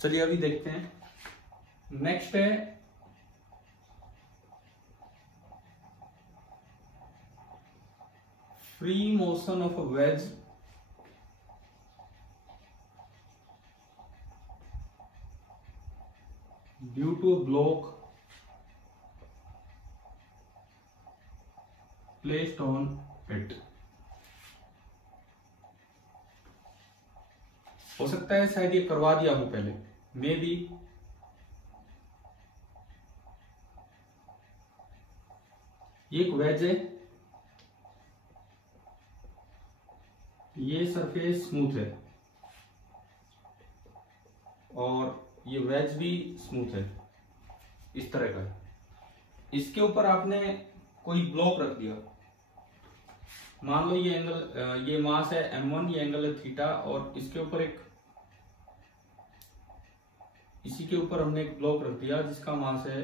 चलिए अभी देखते हैं। नेक्स्ट है free motion of a wedge due to a block placed on it. हो सकता है शायद ये करवा दिया हो पहले, मे बी। ये एक वेज है, ये सरफेस स्मूथ है और ये वेज भी स्मूथ है, इस तरह का। इसके ऊपर आपने कोई ब्लॉक रख दिया, मान लो ये एंगल, ये मास है m1, ये एंगल है थीटा, और इसके ऊपर एक, इसी के ऊपर हमने एक ब्लॉक रख दिया जिसका मास है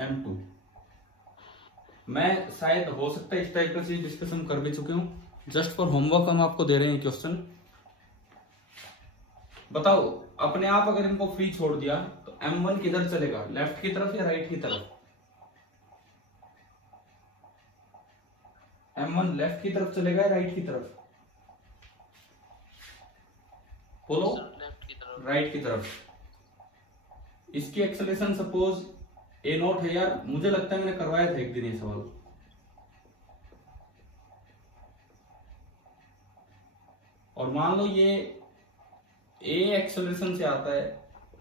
m2। मैं शायद हो सकता है इस टाइप का चीज डिस्कशन कर भी चुके हूं। जस्ट फॉर होमवर्क हम आपको दे रहे हैं क्वेश्चन। बताओ अपने आप अगर इनको फ्री छोड़ दिया तो m1 किधर चलेगा, लेफ्ट की तरफ या राइट की तरफ? m1 लेफ्ट की तरफ चलेगा या राइट की तरफ? बोलो। राइट की तरफ। इसकी एक्सेलरेशन सपोज a0 है। यार मुझे लगता है मैंने करवाया था एक दिन ये सवाल। और मान लो ये a एक्सेलरेशन से आता है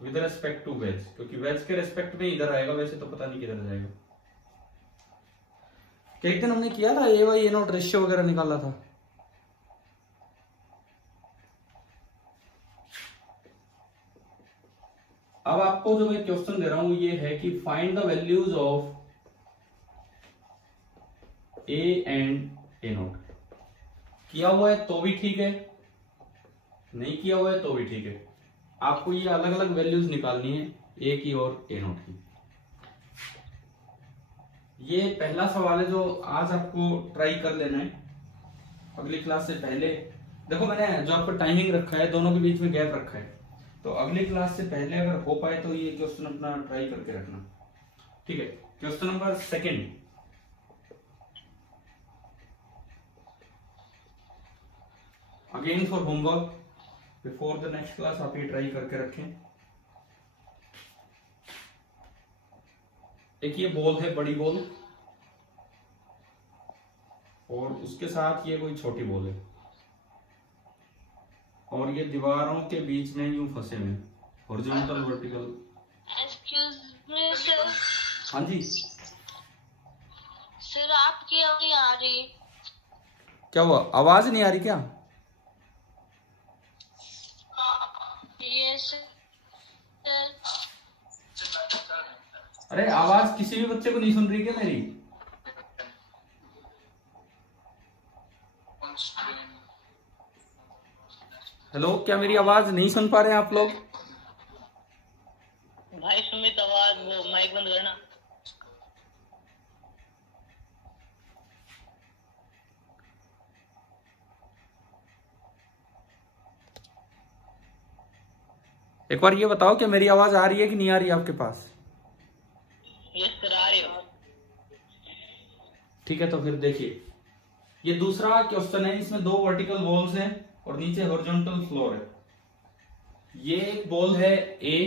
विद रेस्पेक्ट टू वेज, क्योंकि वेज के रेस्पेक्ट में इधर आएगा, वैसे तो पता नहीं किधर जाएगा। क्या एक दिन हमने किया था a/a0 रेशियो वगैरह निकाला था? अब आपको जो मैं क्वेश्चन दे रहा हूं ये है कि find the values of a and a0। किया हुआ है तो भी ठीक है, नहीं किया हुआ है तो भी ठीक है। आपको ये अलग अलग वैल्यूज निकालनी है, a की और a0 की। ये पहला सवाल है जो आज आपको ट्राई कर लेना है अगली क्लास से पहले। देखो मैंने जो आपको टाइमिंग रखा है, दोनों के बीच में गैप रखा है, तो अगली क्लास से पहले अगर हो पाए तो ये क्वेश्चन अपना ट्राई करके रखना, ठीक है। Question number 2, again for homework before the next class आप ये ट्राई करके रखें। एक ये बॉल है, बड़ी बॉल, और उसके साथ ये कोई छोटी बॉल है, और ये दीवारों के बीच में यूं फंसे हुए, horizontal vertical. Excuse me sir. हाँ जी सर आपकी आवाज नहीं आ रही। क्या हुआ, आवाज नहीं आ रही क्या? Yes sir. अरे आवाज किसी भी बच्चे को नहीं सुन रही क्या मेरी? हेलो, क्या मेरी आवाज नहीं सुन पा रहे हैं आप लोग? भाई सुमित आवाज, वो माइक बंद करना। एक बार ये बताओ कि मेरी आवाज आ रही है कि नहीं आ रही है आपके पास? यस सर आ रही हो। ठीक है, तो फिर देखिए ये दूसरा क्वेश्चन है। इसमें 2 वर्टिकल वॉल्स हैं और नीचे हॉरिजॉन्टल फ्लोर है। ये एक बॉल है A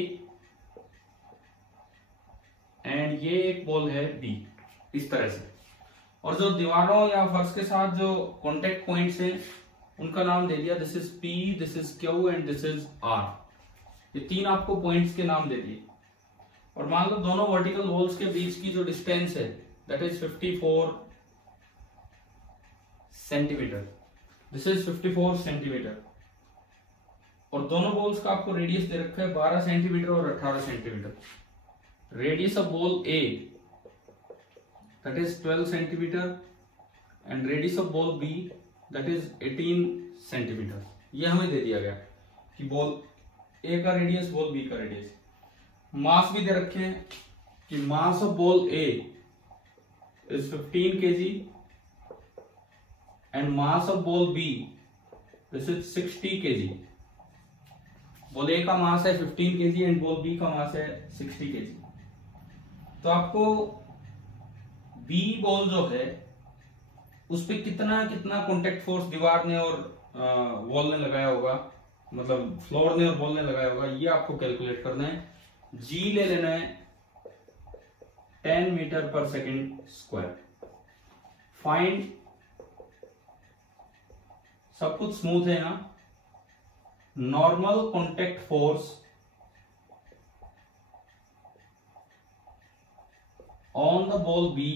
एंड ये एक बॉल है B, इस तरह से। और जो दीवारों या फर्श के साथ जो कांटेक्ट पॉइंट्स हैं उनका नाम दे दिया, this is P, this is Q and this is R। ये 3 आपको पॉइंट्स के नाम दे दिए। और मान लो दोनों वर्टिकल वॉल्स के बीच की जो डिस्टेंस है that is 54 centimetre. This is 54 centimetre. और दोनों बॉल्स का आपको रेडियस दे रखा है 12 सेंटीमीटर और 18 centimetre. Radius of ball A that is 12 centimetre and radius of ball B that is 18 centimetre. ये हमें दे दिया गया कि बॉल A का रेडियस, बॉल B का रेडियस। मास भी दे रखे हैं कि mass of ball A is 15 kg and mass of ball B this is 60 kg। Ball A का मास है 15 kg एंड बॉल बी का मास है 60 kg। तो आपको बी बॉल जो है उस पे कितना कितना कॉन्टेक्ट फोर्स दीवार ने और वॉल ने लगाया होगा, मतलब फ्लोर ने और बॉल ने लगाया होगा, ये आपको कैलकुलेट करना है। जी ले लेना है 10 मीटर पर सेकेंड स्क्वायर। फाइंड, सब कुछ स्मूथ है यहां, normal contact force on the ball be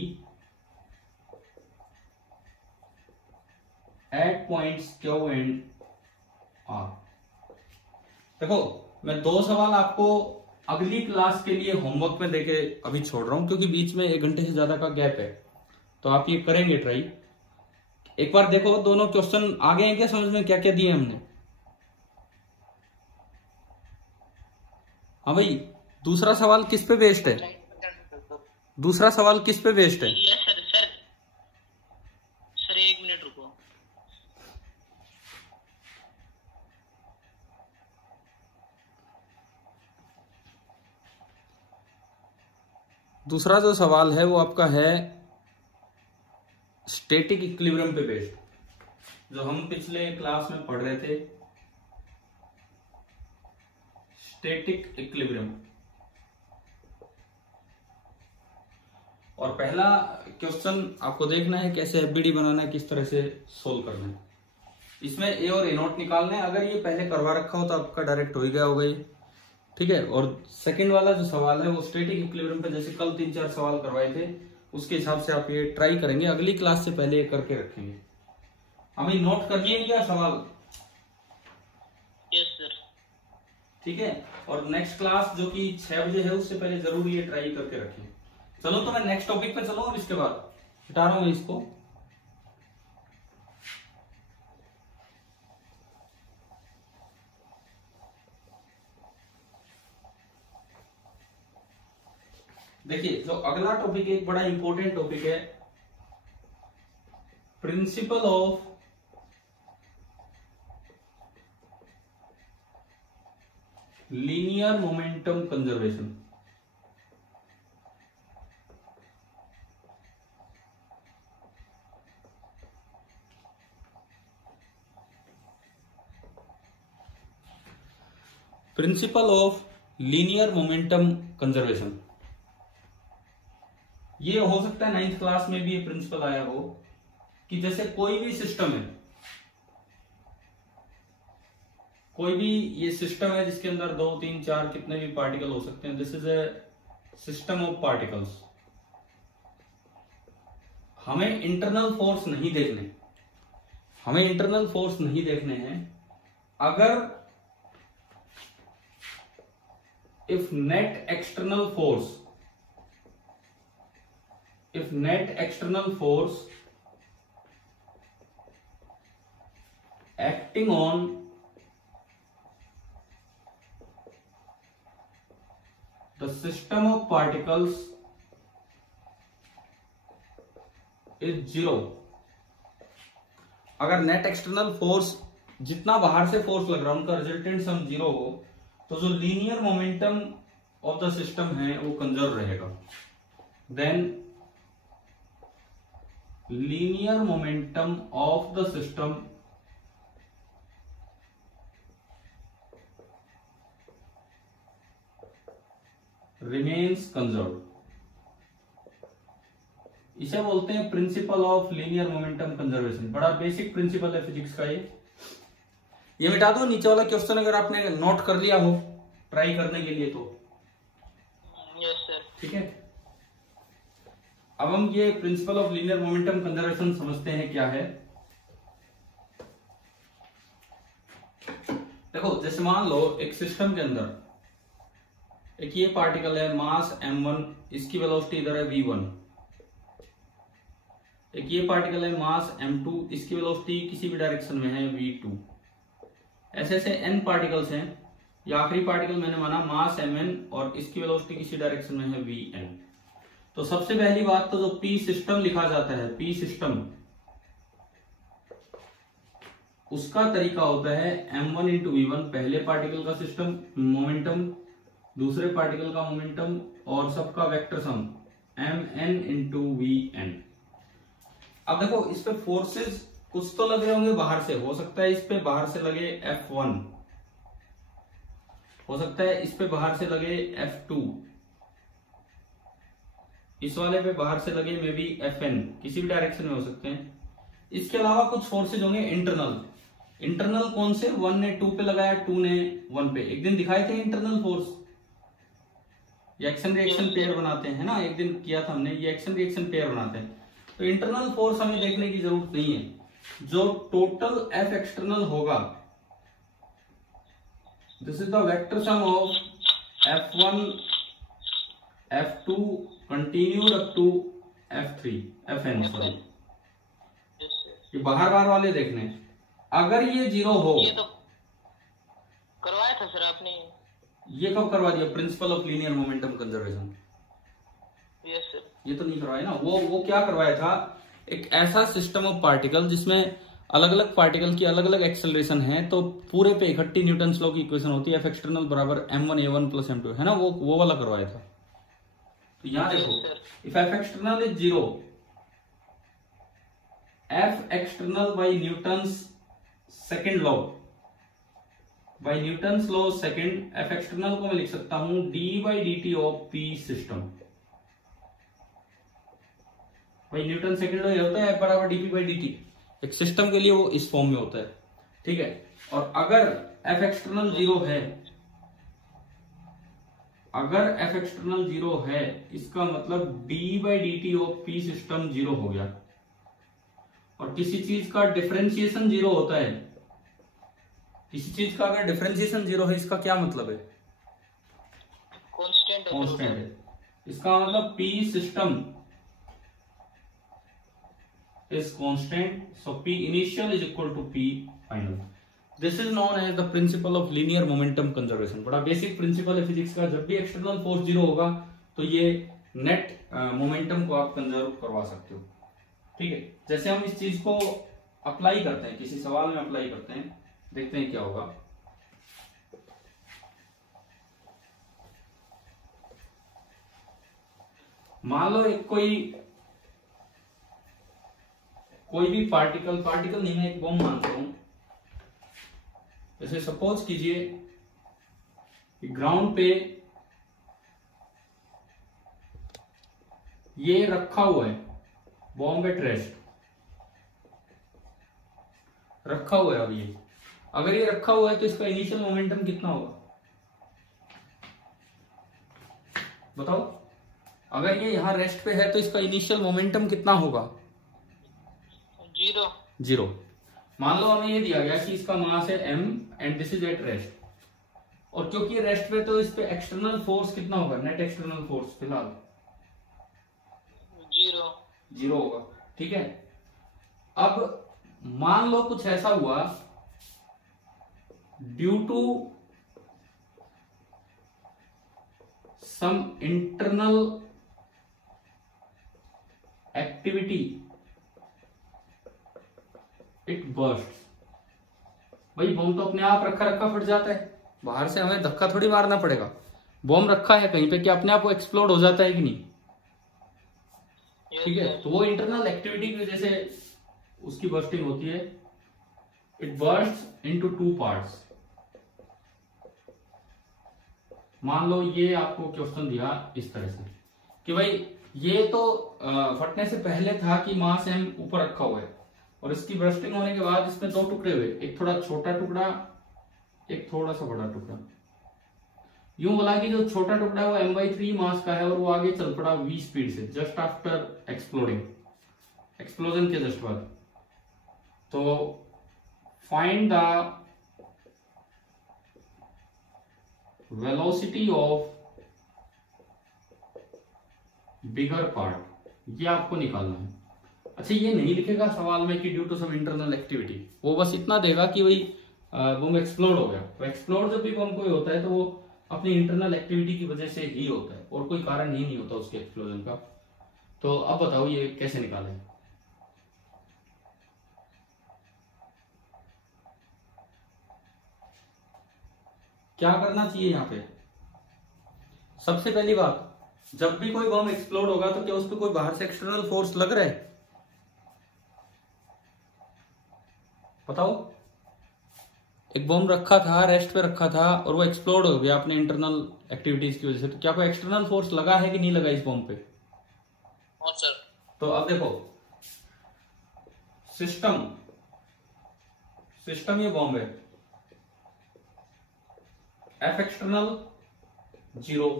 at points Q and R। देखो मैं 2 सवाल आपको अगली क्लास के लिए होमवर्क में देके अभी छोड़ रहा हूं, क्योंकि बीच में 1 घंटे से ज्यादा का गैप है, तो आप ये करेंगे ट्राई। एक बार देखो दोनों क्वेश्चन आ गए हैं क्या समझ में, क्या क्या दिए हमने। हाँ भाई, दूसरा सवाल किस पे बेस्ड है? दूसरा सवाल किस पे बेस्ड है? Yes sir. सर 1 मिनट रुको। दूसरा जो सवाल है वो आपका है स्टैटिक इक्विलिब्रियम पे बेस्ड, जो हम पिछले क्लास में पढ़ रहे थे, स्टैटिक इक्विलिब्रियम। और पहला क्वेश्चन आपको देखना है कैसे एफबीडी बनाना है, किस तरह से सोल्व करना है। इसमें ए और ए नोट निकालना है। अगर ये पहले करवा रखा हो तो आपका डायरेक्ट हो ही गया होगा ये, ठीक है। और सेकंड वाला जो सवाल है वो स्टैटिक इक्विलिब्रियम पे, जैसे कल 3-4 सवाल करवाए थे उसके हिसाब से आप ये ट्राई करेंगे, अगली क्लास से पहले ये करके रखेंगे। हमें नोट करनी है क्या सवाल? Yes sir. ठीक है। और नेक्स्ट क्लास जो कि 6 बजे है उससे पहले जरूर ये ट्राई करके रखें। चलो तो मैं नेक्स्ट टॉपिक पे चलूं, और इसके बाद हटा रहा हूं इसको। देखिए जो अगला टॉपिक एक बड़ा इंपॉर्टेंट टॉपिक है, principal of linear momentum conservation. Principal of linear momentum conservation, ये हो सकता है 9th क्लास में भी ये प्रिंसिपल आया हो, कि जैसे कोई भी सिस्टम है, कोई भी ये सिस्टम है जिसके अंदर 2, 3, 4 कितने भी पार्टिकल हो सकते हैं, this is a system of particles. हमें इंटरनल फोर्स नहीं देखने, हमें इंटरनल फोर्स नहीं देखने हैं। अगर if net external force acting on the system of particles is 0, अगर नेट एक्सटर्नल फोर्स जितना बाहर से फोर्स लग रहा है उनका रिजल्टेंट सम 0 हो, तो जो linear momentum of the system है वो कंजर्व रहेगा। Then linear momentum of the system remains conserve. इसे बोलते हैं principle of linear momentum conservation. बड़ा बेसिक प्रिंसिपल है फिजिक्स का ये मिटा दो नीचे वाला क्वेश्चन, अगर आपने नोट कर लिया हो ट्राई करने के लिए तो। Yes sir. ठीक है, अब हम ये principal of linear momentum conservation समझते हैं क्या है। देखो जैसे मान लो एक सिस्टम के अंदर एक ये पार्टिकल है मास m1, इसकी वेलोसिटी इधर है v1। एक ये पार्टिकल है मास m2, इसकी वेलोसिटी किसी भी डायरेक्शन में है v2। ऐसे ऐसे n पार्टिकल्स हैं। ये आखिरी पार्टिकल मैंने माना मास mn और इसकी वेलोसिटी किसी डायरेक्शन में है vn। तो सबसे पहली बात तो जो p सिस्टम लिखा जाता है, p सिस्टम, उसका तरीका होता है m1 इंटू v1, पहले पार्टिकल का सिस्टम मोमेंटम, दूसरे पार्टिकल का मोमेंटम और सबका vector sum mn into vn। अब देखो इस पे फोर्सेस कुछ तो लगे होंगे बाहर से, हो सकता है इस पे बाहर से लगे F1, हो सकता है इस पे बाहर से लगे F2, इस वाले पे बाहर से लगे मे बी Fn, किसी भी डायरेक्शन में हो सकते हैं। इसके अलावा कुछ फोर्सेज होंगे इंटरनल। इंटरनल कौन से? 1 ने 2 पे लगाया, 2 ने 1 पे। एक दिन दिखाए थे इंटरनल फोर्स, ये एक्शन रिएक्शन पेयर बनाते हैं ना, एक दिन किया था हमने, ये एक्शन रिएक्शन पेयर बनाते हैं। तो इंटरनल फोर्स हमें देखने की जरूरत नहीं है, जो टोटल F एक्सटर्नल होगा, this is the vector sum of F1 F2 continued up to F3 Fn, sorry ये बाहर बाहर वाले देखने। अगर ये 0 हो, ये तो करवाया था सर आपने। ये कब करवा दिया? Principal of linear momentum conservation. Yes sir. ये तो नहीं करवाया ना। वो क्या करवाया था, एक ऐसा सिस्टम ऑफ पार्टिकल जिसमें अलग अलग पार्टिकल की अलग अलग एक्सेलरेशन है, तो पूरे पे इकट्ठी न्यूटन्स लॉ की इक्वेशन होती है, F एक्सटर्नल बराबर m1a1 प्लस m2, है ना, वो वाला करवाया था। तो यहाँ देखो, if F external is 0, F external by Newton's second law, by Newton's law second, F external को मैं लिख सकता हूं d/dt ऑफ P सिस्टम। भाई न्यूटन सेकेंड लॉ ये होता है F बराबर dp/dt, एक सिस्टम के लिए वो इस फॉर्म में होता है, ठीक है। और अगर F एक्सटर्नल 0 है, अगर F एक्सटर्नल 0 है, इसका मतलब d/dt ऑफ P सिस्टम 0 हो गया। और किसी चीज का डिफरेंशिएशन 0 होता है, किसी चीज का अगर डिफरेंशिएशन 0 है, इसका क्या मतलब है? कांस्टेंट है। इसका मतलब P system is constant, so P initial is equal to P final. This is known as the principle of linear momentum conservation. बड़ा बेसिक प्रिंसिपल है फिजिक्स का। जब भी एक्सटर्नल फोर्स 0 होगा तो ये नेट मोमेंटम को आप कंजर्व करवा सकते हो, ठीक है। जैसे हम इस चीज को अप्लाई करते हैं, किसी सवाल में अप्लाई करते हैं, देखते हैं क्या होगा। मान लो एक कोई भी पार्टिकल नहीं, मैं एक बम मानता हूं। जैसे सपोज कीजिए ग्राउंड पे ये रखा हुआ है, बॉम्ब एट रेस्ट रखा हुआ है। अब ये अगर ये रखा हुआ है तो इसका इनिशियल मोमेंटम कितना होगा बताओ? अगर ये यहां रेस्ट पे है तो इसका इनिशियल मोमेंटम कितना होगा? 0। मान लो हमें ये दिया गया कि इसका मास है m and this is at rest, और क्योंकि रेस्ट पे तो इस पे एक्सटर्नल फोर्स कितना होगा? नेट एक्सटर्नल फोर्स फिलहाल 0 होगा, ठीक है। अब मान लो कुछ ऐसा हुआ, due to some internal activity it burst. भाई बॉम्ब तो अपने आप रखा फट जाता है, बाहर से हमें धक्का थोड़ी मारना पड़ेगा। बॉम्ब रखा है कहीं पे, कि अपने आप वो एक्सप्लोड हो जाता है कि नहीं? ठीक है, तो वो इंटरनल एक्टिविटी की वजह से उसकी बर्स्टिंग होती है। It burst into 2 parts. मान लो ये आपको क्वेश्चन दिया इस तरह से कि भाई ये तो फटने से पहले था कि मास m ऊपर रखा हुआ है, और इसकी बर्स्टिंग होने के बाद इसमें 2 टुकड़े हुए, एक थोड़ा छोटा टुकड़ा, एक थोड़ा सा बड़ा टुकड़ा। यूं बोला कि जो छोटा टुकड़ा है वो m/3 मास का है, और वो आगे चल पड़ा v स्पीड से जस्ट आफ्टर एक्सप्लोडिंग, एक्सप्लोजन के जस्ट बाद। तो find the velocity of bigger part, ये आपको निकालना है। अच्छा, ये नहीं लिखेगा सवाल में कि due to some internal activity, वो बस इतना देगा कि भाई बम एक्सप्लोड हो गया। तो एक्सप्लोड जब भी बम कोई होता है तो वो अपनी इंटरनल एक्टिविटी की वजह से ही होता है, और कोई कारण ही नहीं होता उसके एक्सप्लोजन का। तो अब बताओ ये कैसे निकालें? क्या करना चाहिए यहाँ पे? सबसे पहली बात, जब भी कोई बम एक्सप्लोड होगा तो क्या उस पर कोई बाहर से एक्सटर्नल फोर्स लग रहा है? बताओ। एक बम रखा था, रेस्ट पे रखा था और वो एक्सप्लोड हो गया अपने इंटरनल एक्टिविटीज की वजह से, तो क्या कोई एक्सटर्नल फोर्स लगा है कि नहीं लगा इस बम पे? हाँ सर। तो अब देखो, सिस्टम ये बॉम्ब है, एफ एक्सटर्नल 0,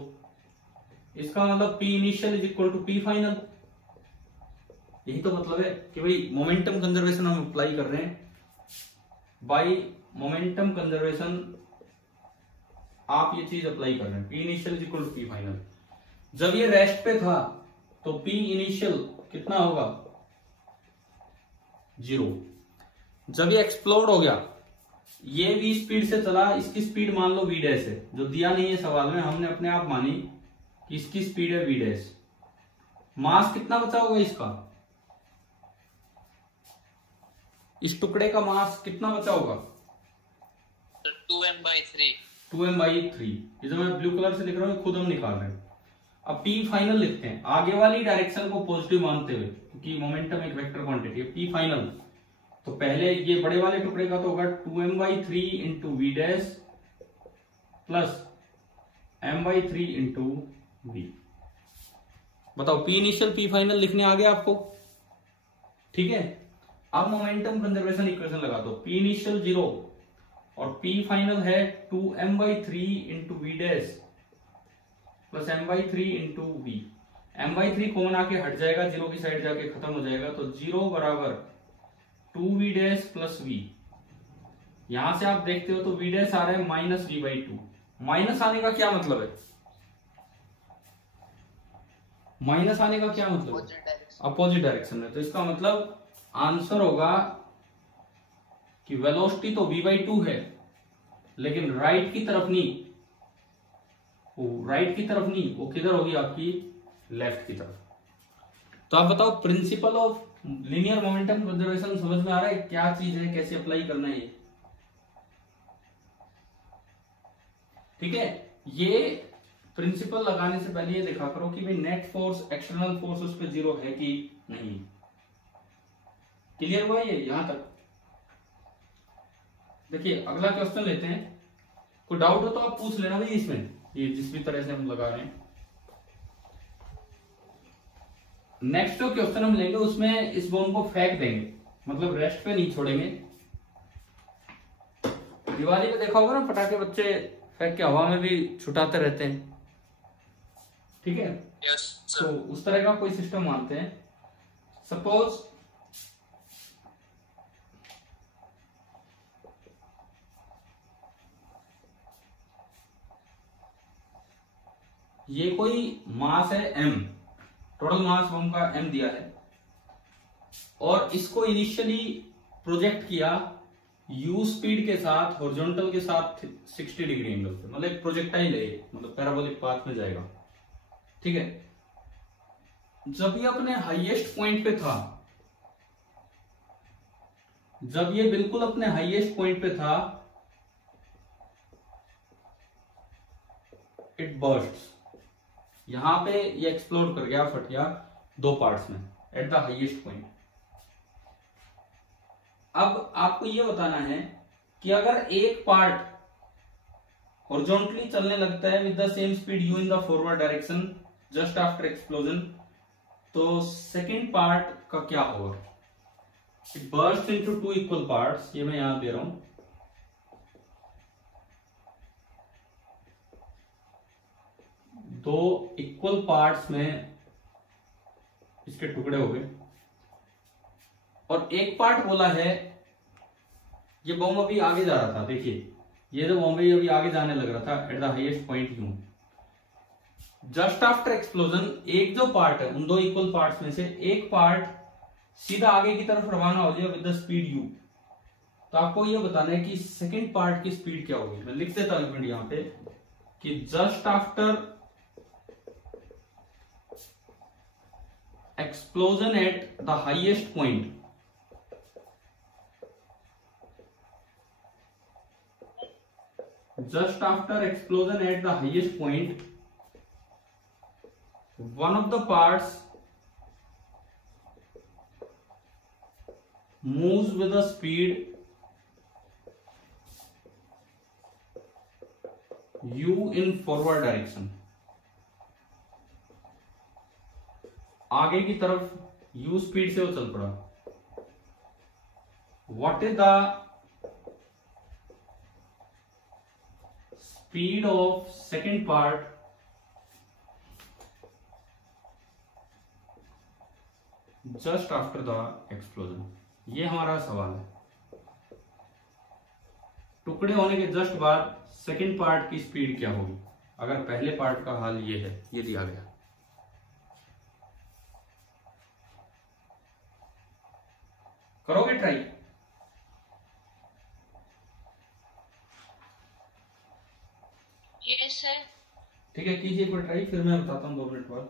इसका मतलब P initial is equal to P final. यही तो मतलब है कि भाई मोमेंटम कंजर्वेशन हम अप्लाई कर रहे हैं, बाय मोमेंटम कंजर्वेशन आप ये चीज अप्लाई कर रहे हैं, P initial is equal to P final. जब ये रेस्ट पे था तो P इनिशियल कितना होगा? 0। जब ये एक्सप्लोड हो गया, ये v स्पीड से चला, इसकी स्पीड मान लो v डैश है, जो दिया नहीं है सवाल में, हमने अपने आप मानी कि इसकी स्पीड है v डैश। मास कितना बचा होगा इसका? इस टुकड़े का मास कितना बचा होगा? 2m/3। 2m/3। ये जो मैं ब्लू कलर से लिख रहा हूँ खुद हम निकाल रहे हैं। अब P फाइनल लिखते हैं, आगे वाली डायरेक्शन को पॉजिटिव मानते हुए, क्योंकि मोमेंटम एक वेक्टर क्वांटिटी है। P फाइनल, तो पहले ये बड़े वाले टुकड़े का तो होगा 2m/3 into V dash plus m/3 into V. बताओ, P इनिशियल P फाइनल लिखने आ गया आपको? ठीक है। अब मोमेंटम कंजर्वेशन इक्वेशन लगा दो, P इनिशियल 0 और P फाइनल है 2m/3 into V dash plus m/3 into V. m/3 common आके हट जाएगा, 0 की साइड जाके खत्म हो जाएगा, तो 0 बराबर 2v डैश प्लस v। यहां से आप देखते हो तो v डैश आ रहा है माइनस v/2। माइनस आने का क्या मतलब है? माइनस आने का क्या मतलब है? अपोजिट डायरेक्शन में। तो इसका मतलब आंसर होगा कि वेलोसिटी तो v/2 है, लेकिन राइट की तरफ नहीं, राइट की तरफ नहीं, वो किधर होगी आपकी? लेफ्ट की तरफ। तो आप बताओ, principal of linear momentum conservation समझ में आ रहा है? क्या चीज है, कैसे अप्लाई करना है ये? ठीक है। ये प्रिंसिपल लगाने से पहले ये देखा करो कि भाई नेट फोर्स, एक्सटर्नल फोर्स उस पर 0 है कि नहीं। क्लियर हुआ ये यहां तक? देखिए अगला क्वेश्चन लेते हैं। कोई डाउट हो तो आप पूछ लेना भाई इसमें, ये जिस भी तरह से हम लगा रहे हैं। नेक्स्ट जो क्वेश्चन हम लेंगे उसमें इस बॉम्ब को फेंक देंगे, मतलब रेस्ट पे नहीं छोड़ेंगे। दिवाली पे देखा होगा ना, पटाखे बच्चे फेंक के हवा में भी छुटाते रहते हैं, ठीक है? यस तो उस तरह का कोई सिस्टम मानते हैं। सपोज ये कोई मास है m, टोटल मास बम का m दिया है, और इसको इनिशियली प्रोजेक्ट किया u स्पीड के साथ, हॉरिजॉन्टल के साथ 60 डिग्री एंगल पे, मतलब एक प्रोजेक्टाइल है, मतलब पैराबोलिक पाथ में जाएगा, ठीक है? जब ये अपने हाईएस्ट पॉइंट पे था, जब ये बिल्कुल अपने हाईएस्ट पॉइंट पे था, इट बर्स्ट्स, यहां पे ये एक्सप्लोड कर गया, फट गया 2 पार्ट्स में एट द हाईएस्ट पॉइंट। अब आपको ये बताना है कि अगर एक पार्ट हॉरिजॉन्टली चलने लगता है with the same speed u in the forward direction just after explosion, तो सेकेंड पार्ट का क्या होगा? It burst into 2 equal parts, ये मैं यहां दे रहा हूं। दो इक्वल पार्ट्स में इसके टुकड़े हो गए, और एक पार्ट बोला है, ये बॉम्ब अभी आगे जा रहा था, देखिए ये जो बॉम्ब अभी आगे जाने लग रहा था at the highest point you. Just after explosion एक जो पार्ट है, उन 2 इक्वल पार्ट्स में से एक पार्ट सीधा आगे की तरफ रवाना हो गया विद द स्पीड u। तो आपको ये बताना है कि सेकेंड पार्ट की स्पीड क्या होगी। मैं लिख देता हूं यहां पे कि just after explosion at the highest point, just after explosion at the highest point, one of the parts moves with a speed u in forward direction. आगे की तरफ u स्पीड से वो चल पड़ा. What is the speed of second part just after the explosion? ये हमारा सवाल है. टुकड़े होने के जस्ट बाद सेकंड पार्ट की स्पीड क्या होगी? अगर पहले पार्ट का हाल ये है, ये दिया गया. करोगे ट्राई? Yes sir. ठीक है, कीजिए एक बार ट्राई, फिर मैं बताता हूँ 2 मिनट बाद.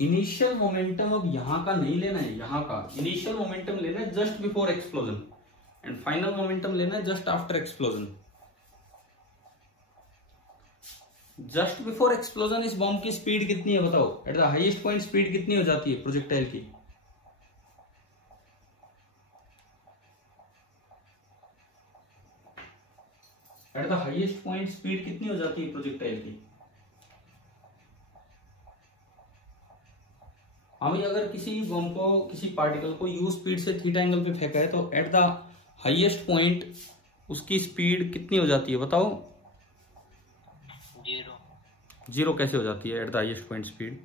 इनिशियल मोमेंटम अब यहां का नहीं लेना है, यहां का इनिशियल मोमेंटम लेना है just before explosion, and final momentum लेना है just after explosion. Just before explosion इस बॉम्ब की स्पीड कितनी है बताओ? At the highest point speed कितनी हो जाती है प्रोजेक्टाइल की? At the highest point speed कितनी हो जाती है प्रोजेक्टाइल की? हम अगर किसी बॉम्ब को, किसी पार्टिकल को यू स्पीड से थीटा एंगल पे फेंका है तो एट द हाईएस्ट पॉइंट उसकी स्पीड कितनी हो जाती है बताओ? 0. 0 कैसे हो जाती है? At the highest point speed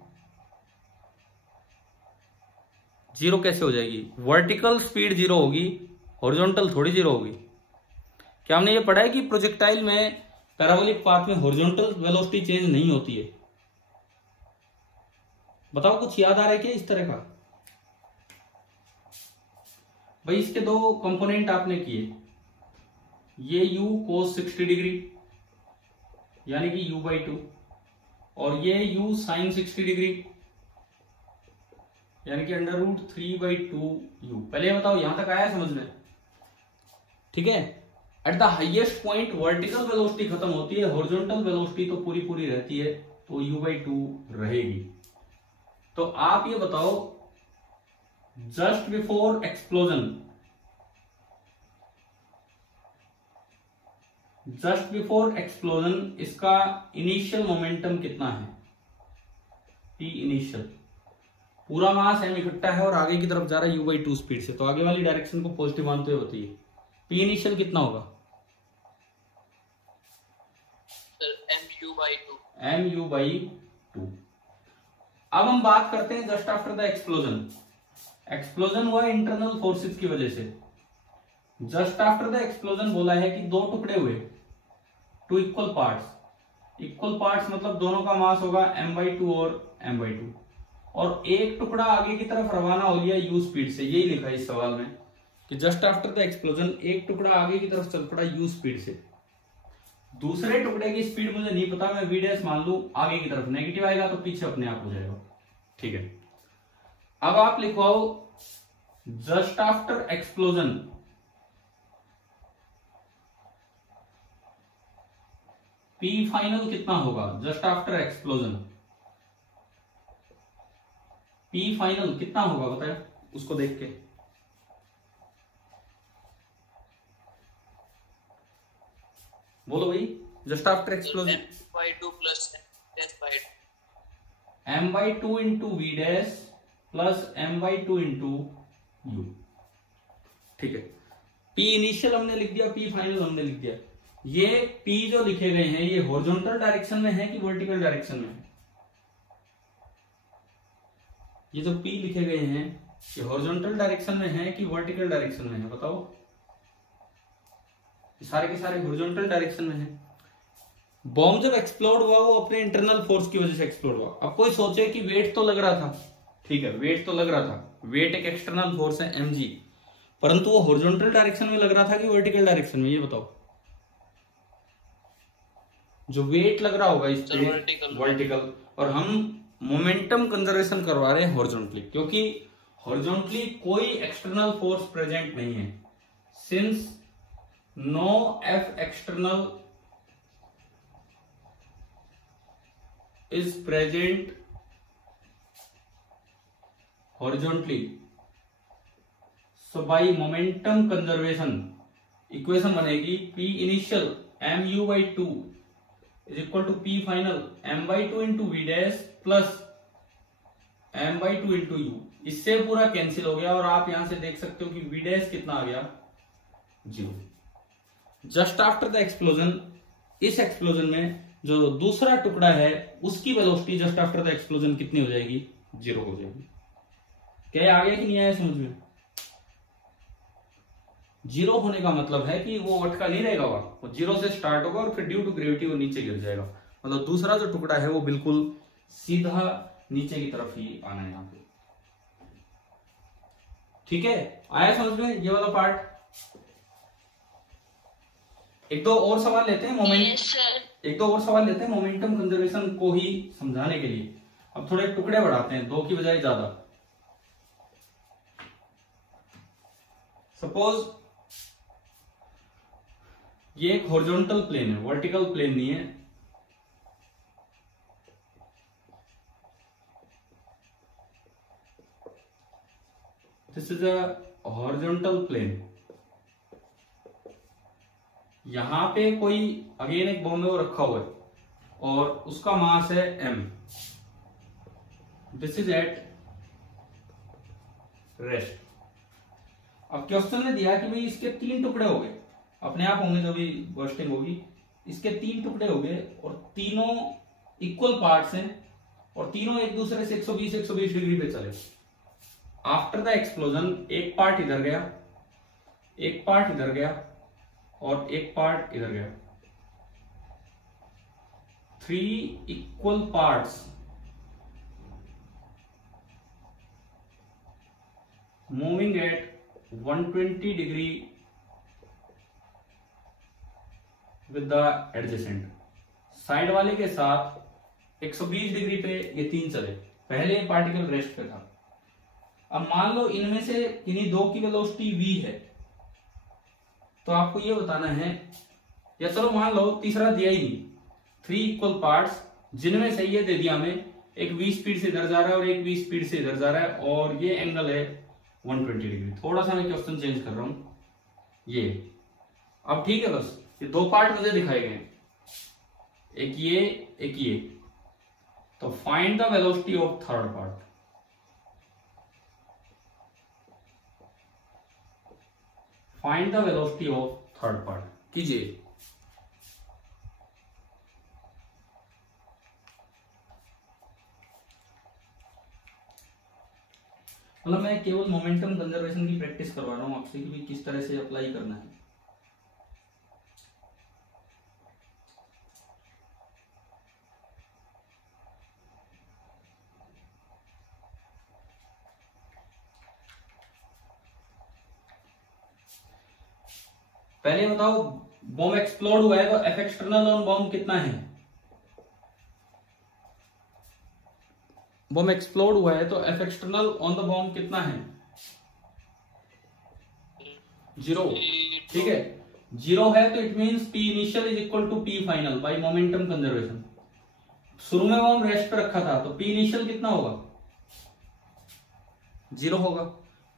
0 कैसे हो जाएगी? वर्टिकल स्पीड 0 होगी, हॉरिजॉन्टल थोड़ी 0 होगी. क्या हमने ये पढ़ा है कि प्रोजेक्टाइल में पैराबोलिक पाथ में हॉरिजॉन्टल वेलोसिटी चेंज नहीं होती है? बताओ, कुछ याद आ रहा है क्या इस तरह का? भाई इसके 2 कंपोनेंट आपने किए, ये u cos 60 डिग्री यानी कि u/2, और ये u sin 60 डिग्री यानी कि √3/2u. पहले ये बताओ, यहां तक आया समझ में? ठीक है. At the highest point vertical velocity खत्म होती है, हॉरिजॉन्टल वेलोसिटी तो पूरी पूरी रहती है, तो u/2 रहेगी. तो आप ये बताओ, just before explosion, just before explosion इसका इनिशियल मोमेंटम कितना है? T initial. पूरा मास m इकट्ठा है और आगे की तरफ जा रहा है u/2 स्पीड से, तो आगे वाली डायरेक्शन को पॉजिटिव मानते हुए होती है. P इनिशियल कितना होगा सर? mu/2. mu/2. अब हम बात करते हैं just after the explosion. Explosion हुआ इंटरनल फोर्सेस की वजह से. जस्ट आफ्टर द एक्सप्लोजन बोला है कि 2 टुकड़े हुए, 2 इक्वल पार्ट्स. इक्वल पार्ट्स मतलब दोनों का मास होगा m/2 और m/2, और एक टुकड़ा आगे की तरफ रवाना हो गया u स्पीड से. यही लिखा है इस सवाल में कि जस्ट आफ्टर द एक्सप्लोजन एक टुकड़ा आगे की तरफ चल पड़ा u स्पीड से. दूसरे टुकड़े की स्पीड मुझे नहीं पता, मैं v' मान लू आगे की तरफ. नेगेटिव आएगा तो पीछे अपने आप हो जाएगा. ठीक है. अब आप लिखवाओ just after explosion P final कितना होगा? Just after explosion P final कितना होगा बताए, उसको देख के. बोलो भाई, just after explosion m/2 plus s/2. m/2 into V dash plus m/2 into U. ठीक है, P इनिशियल हमने लिख दिया, P फाइनल हमने लिख दिया। ये P जो लिखे गए हैं ये हॉरिजॉन्टल डायरेक्शन में है कि वर्टिकल डायरेक्शन में है? ये जो P लिखे गए हैं ये हॉरिजॉन्टल डायरेक्शन में है कि वर्टिकल डायरेक्शन में है? बताओ। सारे के सारे हॉरिजॉन्टल डायरेक्शन में है। बॉम्ब जब एक्सप्लोड हुआ वो अपने इंटरनल फोर्स की वजह से एक्सप्लोड हुआ। अब कोई सोचे कि वेट तो लग रहा था, ठीक है, वेट तो लग रहा था, वेट एक एक्सटर्नल फोर्स है mg, परंतु वो हॉरिजॉन्टल डायरेक्शन में लग रहा था कि वर्टिकल डायरेक्शन में? ये बताओ। जो वेट लग रहा होगा इस पे वर्टिकल, और हम मोमेंटम कंजर्वेशन करवा रहे हैं हॉरिजॉन्टली, क्योंकि हॉरिजॉन्टली कोई एक्सटर्नल फोर्स प्रेजेंट नहीं है। Since no F external is present horizontally, so by momentum conservation equation बनेगी P initial mu/2 is equal to P final m/2 into V dash plus m/2 into U. इससे पूरा cancel हो गया और आप यहां से देख सकते हो कि वी डैश कितना आ गया, 0। जस्ट आफ्टर द एक्सप्लोजन, इस एक्सप्लोजन में जो दूसरा टुकड़ा है उसकी velocity just after the explosion कितनी हो जाएगी, 0 हो जाएगी। क्या आ गया कि नहीं आया समझ में? 0 होने का मतलब है कि वो अटका नहीं रहेगा, वो 0 से स्टार्ट होगा और फिर ड्यू टू ग्रेविटी वो नीचे गिर जाएगा। मतलब दूसरा जो टुकड़ा है वो बिल्कुल सीधा नीचे की तरफ ही आना है यहाँ पे। ठीक है, आया समझ में ये वाला पार्ट? एक दो और सवाल लेते हैं मोमेंटम कंजर्वेशन को ही समझाने के लिए। अब थोड़े टुकड़े बढ़ाते हैं, 2 की बजाय ज्यादा। सपोज ये एक हॉरिजॉन्टल प्लेन है, वर्टिकल प्लेन नहीं है। This is a horizontal plane. यहां पे कोई अगेन एक बॉम्ब है वो रखा हुआ है और उसका मास है m। This is at rest. अब क्वेश्चन ने दिया कि भाई इसके 3 टुकड़े हो गए, अपने आप होंगे जब भी बर्स्टिंग होगी। इसके 3 टुकड़े हो गए और तीनों इक्वल पार्ट्स हैं और तीनों एक दूसरे से 120 डिग्री पे चले। आफ्टर द एक्सप्लोजन एक पार्ट इधर गया, एक पार्ट इधर गया और एक पार्ट इधर गया। 3 equal parts moving at 120 degree with the adjacent. Side वाले के साथ 120 डिग्री पे ये 3 चले। पहले ये पार्टिकल रेस्ट पे था। अब मान लो इनमें से इन्हीं 2 की वेलोसिटी v है, तो आपको ये बताना है, या चलो मान लो तीसरा दिया ही नहीं, 3 इक्वल पार्ट्स जिनमें से ये दे दिया हमें, एक v स्पीड से इधर जा रहा है और एक v स्पीड से इधर जा रहा है और ये एंगल है 120 डिग्री। थोड़ा सा मैं क्वेश्चन चेंज कर रहा हूं ये। अब ठीक है, बस ये 2 पार्ट मुझे दिखाए गए हैं, एक ये। तो find the velocity of third part. Find the velocity of third part कीजिए। मतलब मैं केवल मोमेंटम कंजर्वेशन की प्रैक्टिस करवा रहा हूं आपसे कि भी किस तरह से अप्लाई करना है। पहले बताओ, बॉम्ब एक्सप्लोड हुआ है तो एफ एक्सटर्नल ऑन बॉम्ब कितना है? बॉम्ब एक्सप्लोड हुआ है तो F external on the bomb कितना है? 0। ठीक है, 0 है तो it means P initial is equal to P final by momentum conservation. शुरू में बॉम्ब रेस्ट पे रखा था तो P इनिशियल कितना होगा? 0 होगा।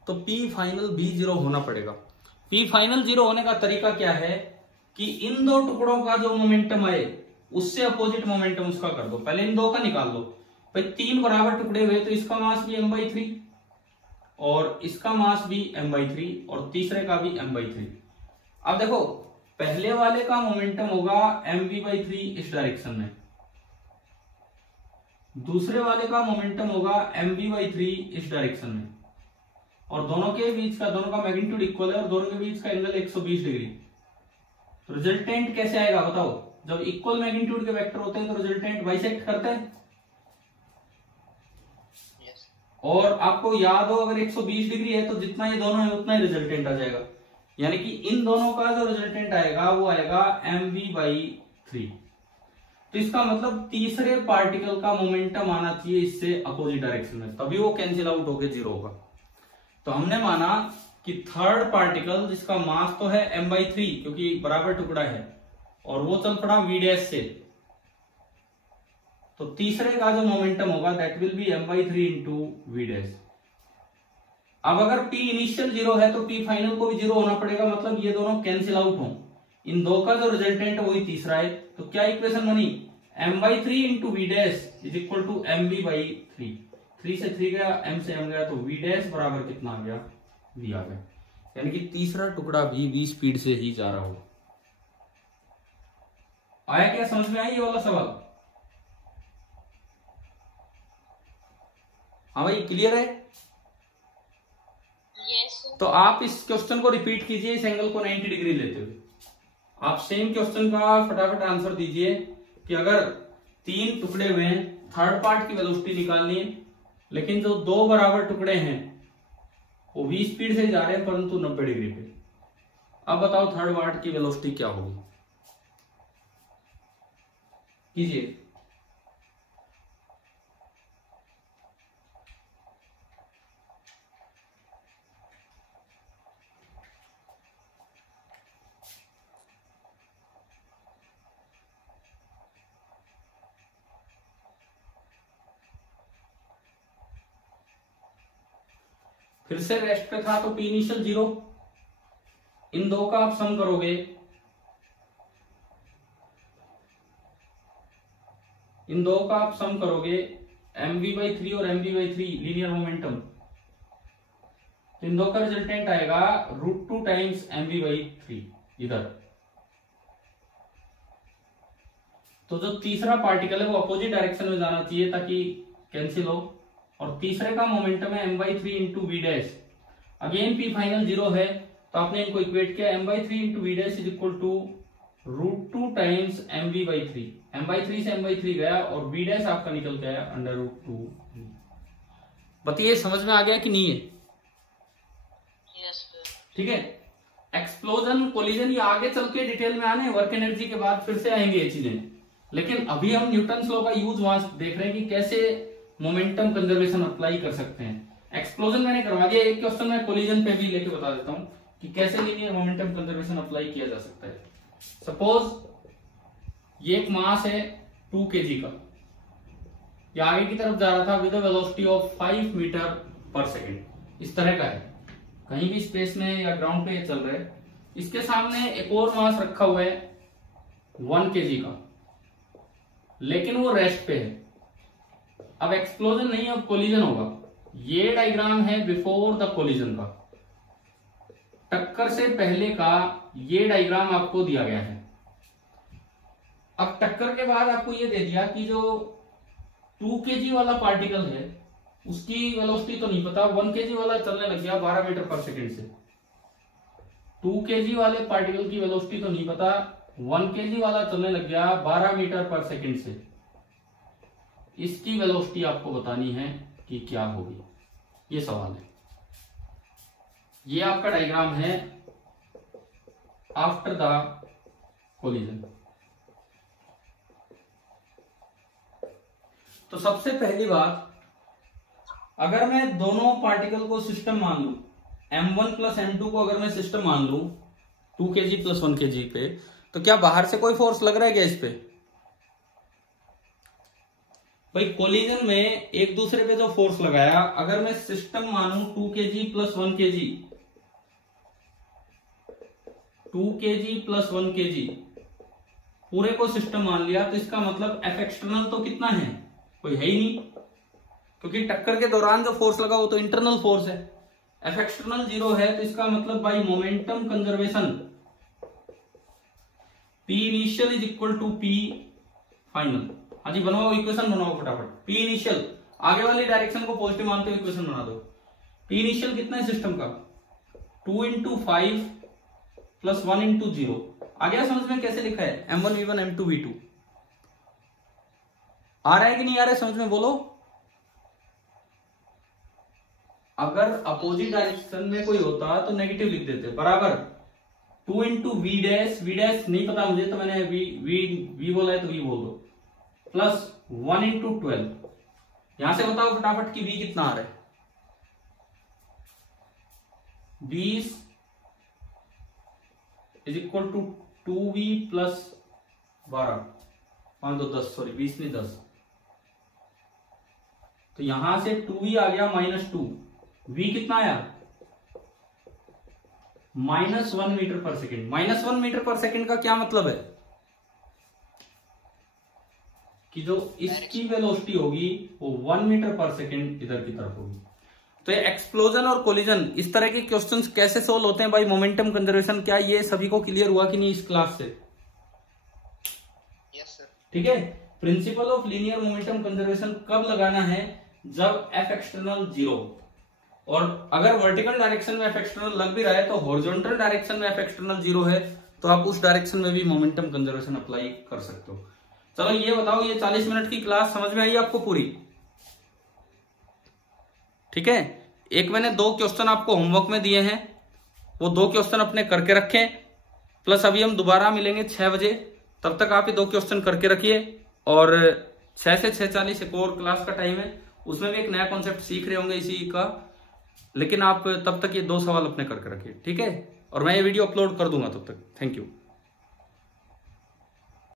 तो P फाइनल भी 0 होना पड़ेगा। P फाइनल 0 होने का तरीका क्या है कि इन 2 टुकड़ों का जो मोमेंटम आए उससे अपोजिट मोमेंटम उसका कर दो। पहले इन 2 का निकाल लो। भाई 3 बराबर टुकड़े हुए तो इसका मास भी m/3 और इसका मास भी m/3 और तीसरे का भी m/3। अब देखो पहले वाले का मोमेंटम होगा mv/3 इस डायरेक्शन में, दूसरे वाले का मोमेंटम होगा mv/3 इस डायरेक्शन में, और दोनों के बीच का, दोनों का मैग्नीट्यूड इक्वल है और दोनों के बीच का एंगल 120 डिग्री। तो रिजल्टेंट कैसे आएगा बताओ? जब इक्वल मैग्नीट्यूड के वेक्टर होते हैं तो रिजल्टेंट बाइसेक्ट करते हैं। yes. और आपको याद हो अगर 120 डिग्री है तो जितना ये दोनों है उतना ही रिजल्टेंट आ जाएगा, यानी कि इन दोनों का जो रिजल्टेंट आएगा वो आएगा mv/3। तो इसका मतलब तीसरे पार्टिकल का मोमेंटम आना चाहिए इससे अपोजिट डायरेक्शन में, तभी वो कैंसिल आउट होकर 0 होगा। तो हमने माना कि थर्ड पार्टिकल जिसका मास तो है m/3 क्योंकि बराबर टुकड़ा है और वो चल पड़ा v' से, तो तीसरे का जो मोमेंटम होगा that will be m/3 into v'। अब अगर p इनिशियल 0 है तो p फाइनल को भी 0 होना पड़ेगा, मतलब ये दोनों कैंसिल आउट हों। इन दो का जो रिजल्टेंट है वही तीसरा है, तो क्या इक्वेशन बनी? m/3 into v' is equal to mv/3। 3 से 3 गया, m से m गया, तो v' बराबर कितना आ गया? v आ गया। यानी कि तीसरा टुकड़ा भी v स्पीड से ही जा रहा होगा। आया क्या समझ में? आई ये वाला सवाल? हाँ भाई क्लियर है? yes. तो आप इस क्वेश्चन को रिपीट कीजिए, इस एंगल को 90 डिग्री लेते हुए आप सेम क्वेश्चन का फटाफट आंसर दीजिए कि अगर 3 टुकड़े हुए हैं, थर्ड पार्ट की वेलोसिटी निकालनी है, लेकिन जो 2 बराबर टुकड़े हैं वो v स्पीड से जा रहे हैं परंतु 90 डिग्री पे। अब बताओ थर्ड पार्ट की वेलोसिटी क्या होगी? कीजिए। फिर से रेस्ट पे था तो p इनिशियल 0, इन दो का आप सम करोगे, इन दो का आप सम करोगे mv/3 और mv/3 लीनियर मोमेंटम, तो इन दो का रिजल्टेंट आएगा √2 टाइम्स mv/3 इधर। तो जो तीसरा पार्टिकल है वो अपोजिट डायरेक्शन में जाना चाहिए ताकि कैंसिल हो, और तीसरे का मोमेंटम है m/3 into v'। Again p final 0 है तो आपने इनको इक्वेट किया, m/3 into v' is equal to √2 times mv/3। m/3 से m/3 गया और v' आपका निकल गया √2। बताइए समझ में आ गया कि नहीं है? yes, ठीक है। एक्सप्लोजन, कोलिजन ये आगे चल के डिटेल में आने, वर्क एनर्जी के बाद फिर से आएंगे ये चीजें, लेकिन अभी हम न्यूटन लॉ का यूज वहां देख रहे हैं कि कैसे मोमेंटम कंजर्वेशन अप्लाई कर सकते हैं। एक्सप्लोजन मैंने करवा दिया, एक क्वेश्चन मैं कोलिजन पे भी लेके बता देता हूं कि कैसे लीनियर मोमेंटम कंजर्वेशन अप्लाई किया जा सकता है। सपोज ये एक मास है 2 kg का, ये आगे की तरफ जा रहा था विद वेलोसिटी ऑफ 5 मीटर पर सेकेंड, इस तरह का है, कहीं भी स्पेस में या ग्राउंड पे चल रहा है। इसके सामने एक और मास रखा हुआ है 1 kg का, लेकिन वो रेस्ट पे है। अब एक्सप्लोजन नहीं, अब कोलिजन होगा। ये डायग्राम है बिफोर द कोलिजन का, टक्कर से पहले का ये डायग्राम आपको दिया गया है। अब टक्कर के बाद आपको ये दे दिया कि जो 2 kg वाला पार्टिकल है उसकी वेलोसिटी तो नहीं पता, 1 kg वाला चलने लग गया 12 मीटर पर सेकेंड से। 2 kg वाले पार्टिकल की वेलोसिटी तो नहीं पता, 1 kg वाला चलने लग गया 12 मीटर पर सेकेंड से। इसकी वेलोसिटी आपको बतानी है कि क्या होगी, ये सवाल है। ये आपका डायग्राम है आफ्टर द कोलिजन। तो सबसे पहली बात, अगर मैं दोनों पार्टिकल को सिस्टम मान लूं, m1 प्लस m2 को अगर मैं सिस्टम मान लूं 2 kg प्लस 1 kg पे, तो क्या बाहर से कोई फोर्स लग रहा है क्या इस पे? भाई कोलिजन में एक दूसरे पे जो फोर्स लगाया, अगर मैं सिस्टम मानूं 2 kg plus 1 kg, 2 kg plus 1 kg पूरे को सिस्टम मान लिया, तो इसका मतलब F एक्सटर्नल तो कितना है? कोई है ही नहीं, क्योंकि टक्कर के दौरान जो फोर्स लगा वो तो इंटरनल फोर्स है। एफ एक्सटर्नल 0 है तो इसका मतलब by momentum conservation P initial is equal to P final. हाँ जी, बनाओ इक्वेशन, बनाओ फटाफट। P इनिशियल आगे वाली डायरेक्शन को पॉजिटिव मानते हुए इक्वेशन बना दो। P इनिशियल कितना है सिस्टम का? 2 × 5 + 1 × 0। आ गया समझ में कैसे लिखा है? M1 V1 M2 V2। आ रहा है कि नहीं आ रहा है समझ में? बोलो। अगर अपोजिट डायरेक्शन में कोई होता तो नेगेटिव लिख देते, बराबर 2 × V डैश, V डैश नहीं पता मुझे तो मैंने V बोला है तो V बोल दो, प्लस 1 × 12। यहां से बताओ फटाफट कि V कितना आ रहा है? 20 is equal to 2V + 12, 5 2 10, sorry 20 नहीं 10। तो यहां से 2V आ गया -2। V कितना आया? -1 मीटर/सेकेंड। -1 मीटर/सेकेंड का क्या मतलब है कि जो इसकी वेलोसिटी होगी वो 1 मीटर/सेकेंड इधर की तरफ होगी। तो ये एक्सप्लोजन और कोलिजन, इस तरह के क्वेश्चंस कैसे सोल्व होते हैं भाई मोमेंटम कंजर्वेशन, क्या ये सभी को क्लियर हुआ कि नहीं इस क्लास से? Yes sir. ठीक है। Principal of linear momentum conservation कब लगाना है? जब एफ एक्सटर्नल 0, और अगर वर्टिकल डायरेक्शन में एफ एक्सटर्नल लग भी रहा है तो हॉरिजॉन्टल डायरेक्शन में एफ एक्सटर्नल 0 है तो आप उस डायरेक्शन में भी मोमेंटम कंजर्वेशन अप्लाई कर सकते हो। चलो ये बताओ, ये 40 मिनट की क्लास समझ में आई आपको पूरी? ठीक है। एक मैंने 2 क्वेश्चन आपको होमवर्क में दिए हैं, वो 2 क्वेश्चन अपने करके रखें, प्लस अभी हम दोबारा मिलेंगे 6 बजे, तब तक आप ये 2 क्वेश्चन करके रखिए। और 6 से 6:40 एक और क्लास का टाइम है, उसमें भी एक नया कॉन्सेप्ट सीख रहे होंगे इसी का, लेकिन आप तब तक ये 2 सवाल अपने करके रखिए, ठीक है। और मैं ये वीडियो अपलोड कर दूंगा तब तक। Thank you.